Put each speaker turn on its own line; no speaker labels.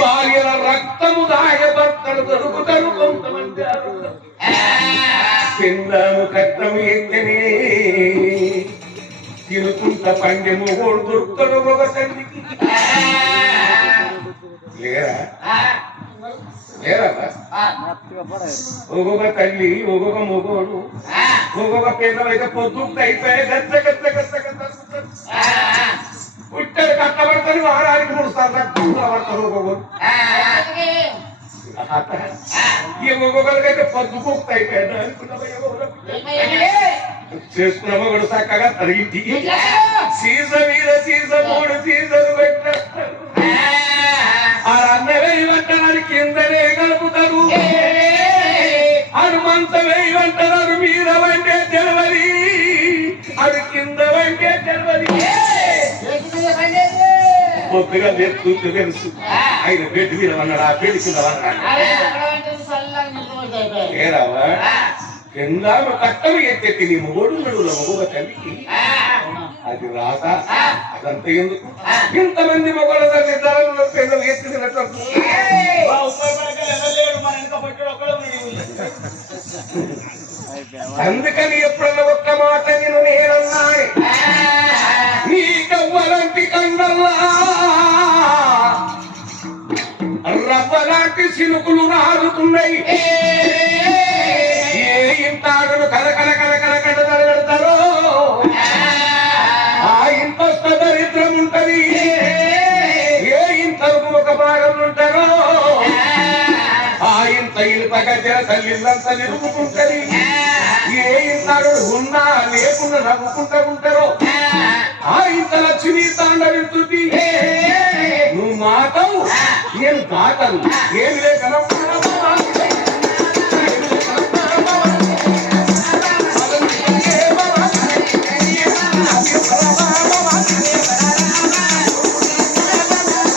భార్యల రక్తము దాయ భర్తలు దొరుకుతారు కొంతమంది పిండాము కట్టము ఎక్కనే తినుకుంట పండెము ఓడు దొరుకుతాడు ఒక తండ్రికి లేరా లేరా ఒక్కొక్క తల్లి ఒక్కొక్క మొగోడు ఒక్కొక్క పేదలైతే పొద్దు అయిపోయి గచ్చ గచ్చ గచ్చ కట్టబడతారు వారానికి మూడు సార్లు పడతారు ఒక్కొక్కరు ఈ ఒక్కొక్కరికైతే పొద్దు కుక్త అయిపోయాడు చేసుకున్న మొగడు చక్కగా తరిగి సీజ మీద సీజ మూడు సీజలు పెట్టేస్తారు ఆ. అన్న కిందనే కలుపుతారు హనుమంత వేయమంటారు మీద వంటే తెలవది అది కింద వంటే తెలవది కొద్దిగా తెలుసు తెలుసు. ఆయన బెడ్ మీద అన్నాడు ఆ బెడ్ కింద ఏరావా కింద కట్టలు ఎత్తెత్తి నీ మొగోడు నడువుల మొగోగ తల్లికి. అది రాత. అదంతా ఎందుకు? ఇంతమంది మొగోళ్ళ తల్లి ధరలు పిల్లలు ఎత్తినట్లు అందుకని ఎప్పుడన్నా ఒక్క మాట నేను నేనన్నాను. నీకవ్వలాంటి కండల్లా రవ్వలాంటి సినుకులు రాలుతున్నాయి ఏ ఇంటాడులు కలకల కలకల కడతారో ఆ. ఇంత దరిద్రం ఉంటది. ఏ. ఇంతకు ఒక భాగం ఉంటారో ఆ. ఇంత ఇనుప గజ్జల తల్లిదంతా నిలుపుకుంటది. ఏ ఇంటాడు ఉన్నా లేకుండా నవ్వుకుంటా ఉంటారో? ఆ ఇంత లక్ష్మీ దాటలు ఏం లేదనప్పుడు